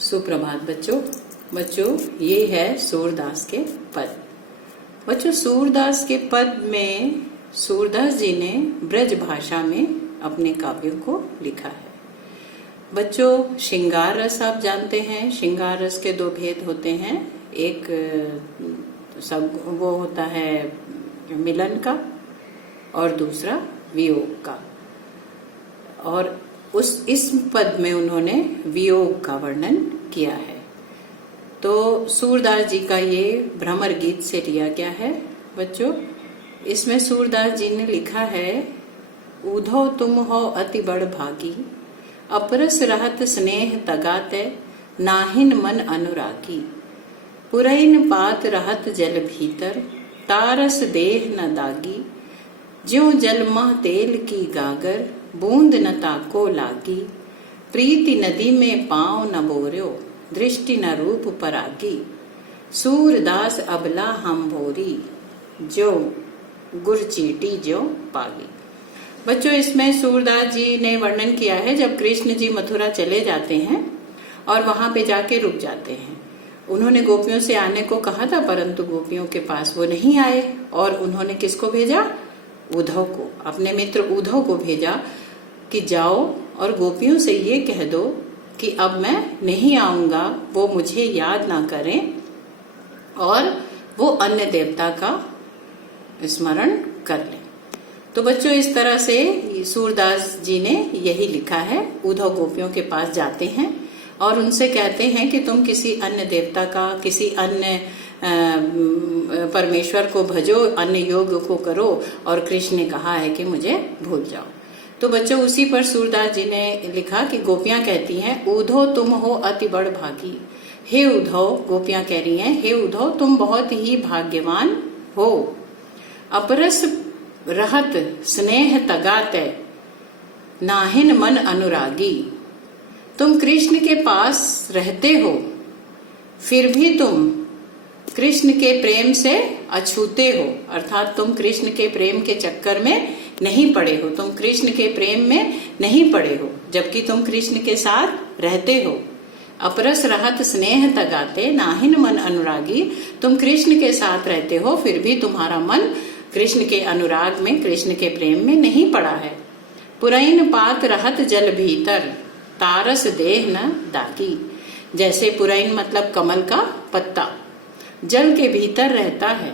सुप्रभात बच्चों ये है सूरदास के पद। बच्चों सूरदास के पद में सूरदास जी ने ब्रज भाषा में अपने काव्यों को लिखा है। बच्चों श्रृंगार रस आप जानते हैं, श्रृंगार रस के दो भेद होते हैं, एक सब वो होता है मिलन का और दूसरा वियोग का। और इस पद में उन्होंने वियोग का वर्णन किया है। तो सूरदास जी का ये भ्रमर गीत से लिया गया है। बच्चों इसमें सूरदास जी ने लिखा है, ऊधो तुम हो अति बड़ भागी, अपरस रहत स्नेह तगाते, नाहिन मन अनुरागी, पुरैन पात रहत जल भीतर, तारस देह न दागी, ज्यों जलमह तेल की गागर, बूंद न ताको लागी, प्रीति नदी में पांव न बोर्यो, दृष्टि न रूप परागी, सूरदास अबला हम भोरी, जो गुर चीटी जो पागी। बच्चों इसमें सूरदास जी ने वर्णन किया है जब कृष्ण जी मथुरा चले जाते हैं और वहां पे जाके रुक जाते हैं। उन्होंने गोपियों से आने को कहा था, परंतु गोपियों के पास वो नहीं आए और उन्होंने किसको भेजा? उद्धव को, अपने मित्र उद्धव को भेजा कि जाओ और गोपियों से ये कह दो कि अब मैं नहीं आऊंगा, वो मुझे याद ना करें और वो अन्य देवता का स्मरण कर लें। तो बच्चों इस तरह से सूरदास जी ने यही लिखा है। उद्धव गोपियों के पास जाते हैं और उनसे कहते हैं कि तुम किसी अन्य देवता का, किसी अन्य परमेश्वर को भजो, अन्य योग को करो, और कृष्ण ने कहा है कि मुझे भूल जाओ। तो बच्चों उसी पर सूरदास जी ने लिखा कि गोपियां कहती हैं, उद्धव तुम हो अति बड़ भागी। हे उद्धव, गोपियां कह रही हैं, हे उद्धव तुम बहुत ही भाग्यवान हो। अपरस रहत स्नेह तगाते, नाहिन मन अनुरागी। तुम कृष्ण के पास रहते हो, फिर भी तुम कृष्ण के प्रेम से अछूते हो, अर्थात तुम कृष्ण के प्रेम के चक्कर में नहीं पड़े हो, तुम कृष्ण के प्रेम में नहीं पड़े हो, जबकि तुम कृष्ण के साथ रहते हो। अपरस रहत स्नेह तगाते, नाहिन मन अनुरागी। तुम कृष्ण के साथ रहते हो, फिर भी तुम्हारा मन कृष्ण के अनुराग में, कृष्ण के प्रेम में नहीं पड़ा है। पुरैन पात रहत जल भीतर, तारस देह न दागी। जैसे पुरैन मतलब कमल का पत्ता जल के भीतर रहता है,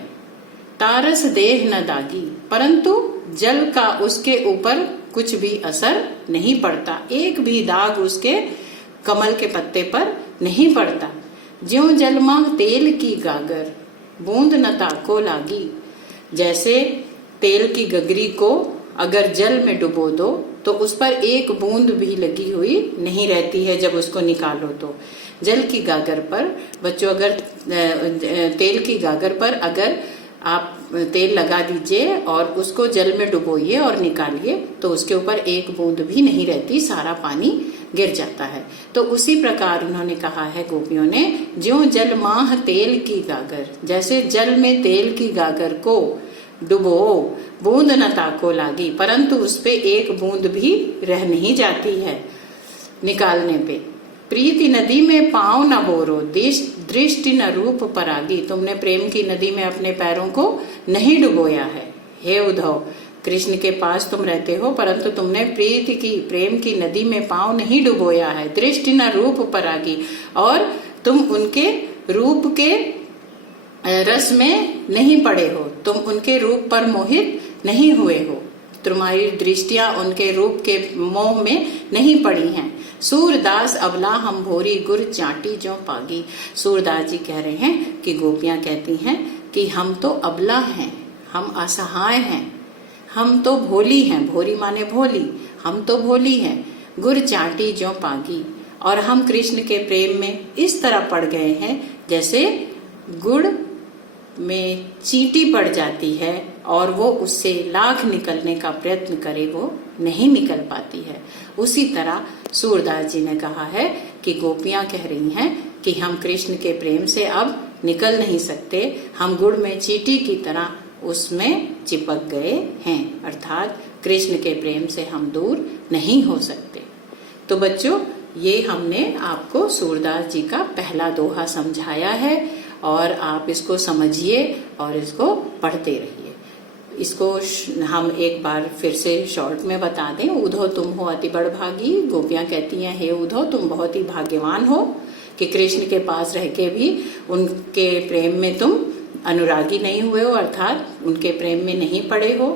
तारस देह न दागी, परंतु जल का उसके ऊपर कुछ भी असर नहीं पड़ता, एक भी दाग उसके कमल के पत्ते पर नहीं पड़ता। ज्यों जलमा तेल की गागर, बूंद न ताको लागी। जैसे तेल की गगरी को अगर जल में डुबो दो तो उस पर एक बूंद भी लगी हुई नहीं रहती है जब उसको निकालो तो। जल की गागर पर बच्चों, अगर तेल की गागर पर अगर आप तेल लगा दीजिए और उसको जल में डुबोइए और निकालिए तो उसके ऊपर एक बूंद भी नहीं रहती, सारा पानी गिर जाता है। तो उसी प्रकार उन्होंने कहा है गोपियों ने, ज्यों जल माह तेल की गागर, जैसे जल में तेल की गागर को डुबो, बूंद न ताको लागी, परंतु उस पे एक बूंद भी रह नहीं जाती है निकालने पे। प्रीति नदी में पांव न बोरो, दृष्टि न रूप परागी। तुमने प्रेम की नदी में अपने पैरों को नहीं डुबोया है। हे उद्धव, कृष्ण के पास तुम रहते हो, परंतु तुमने प्रीति की, प्रेम की नदी में पांव नहीं डुबोया है। दृष्टि न रूप परागी, और तुम उनके रूप के रस में नहीं पड़े हो, तुम उनके रूप पर मोहित नहीं हुए हो, तुम्हारी दृष्टियां उनके रूप के मोह में नहीं पड़ी हैं। सूरदास अबला हम भोरी, गुर चाटी जो पागी। सूरदास जी कह रहे हैं कि गोपियां कहती हैं कि हम तो अबला हैं, हम असहाय हैं, हम तो भोली हैं, भोरी माने भोली, हम तो भोली हैं। गुर चाटी जो पागी, और हम कृष्ण के प्रेम में इस तरह पड़ गए हैं जैसे गुड़ में चींटी पड़ जाती है और वो उससे लाख निकलने का प्रयत्न करे, वो नहीं निकल पाती है। उसी तरह सूरदास जी ने कहा है कि गोपियां कह रही हैं कि हम कृष्ण के प्रेम से अब निकल नहीं सकते, हम गुड़ में चींटी की तरह उसमें चिपक गए हैं, अर्थात कृष्ण के प्रेम से हम दूर नहीं हो सकते। तो बच्चों ये हमने आपको सूरदास जी का पहला दोहा समझाया है और आप इसको समझिए और इसको पढ़ते रहिए। इसको हम एक बार फिर से शॉर्ट में बता दें। उधो तुम हो अति बड़भागी, गोपियां कहती हैं हे उधो तुम बहुत ही भाग्यवान हो कि कृष्ण के पास रह के भी उनके प्रेम में तुम अनुरागी नहीं हुए हो, अर्थात उनके प्रेम में नहीं पड़े हो।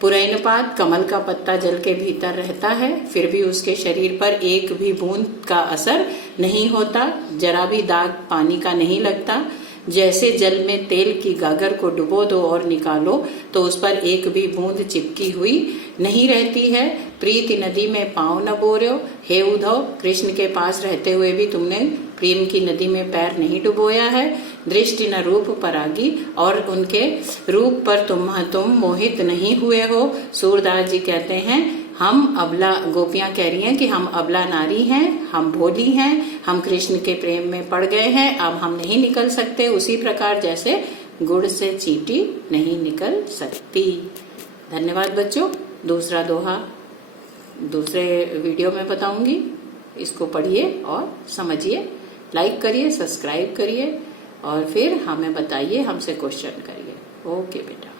पुरैनपात कमल का पत्ता जल के भीतर रहता है, फिर भी उसके शरीर पर एक भी बूंद का असर नहीं होता, जरा भी दाग पानी का नहीं लगता। जैसे जल में तेल की गागर को डुबो दो और निकालो तो उस पर एक भी बूंद चिपकी हुई नहीं रहती है। प्रीति नदी में पांव न बोरो, हे उद्धव कृष्ण के पास रहते हुए भी तुमने प्रेम की नदी में पैर नहीं डुबोया है। दृष्टि न रूप परागी, और उनके रूप पर तुम मोहित नहीं हुए हो। सूरदास जी कहते हैं हम अबला, गोपियां कह रही हैं कि हम अबला नारी हैं, हम भोली हैं, हम कृष्ण के प्रेम में पड़ गए हैं, अब हम नहीं निकल सकते। उसी प्रकार जैसे गुड़ से चींटी नहीं निकल सकती। धन्यवाद बच्चों। दूसरा दोहा दूसरे वीडियो में बताऊंगी, इसको पढ़िए और समझिए। लाइक करिए, सब्सक्राइब करिए और फिर हमें बताइए, हमसे क्वेश्चन करिए। ओके बेटा।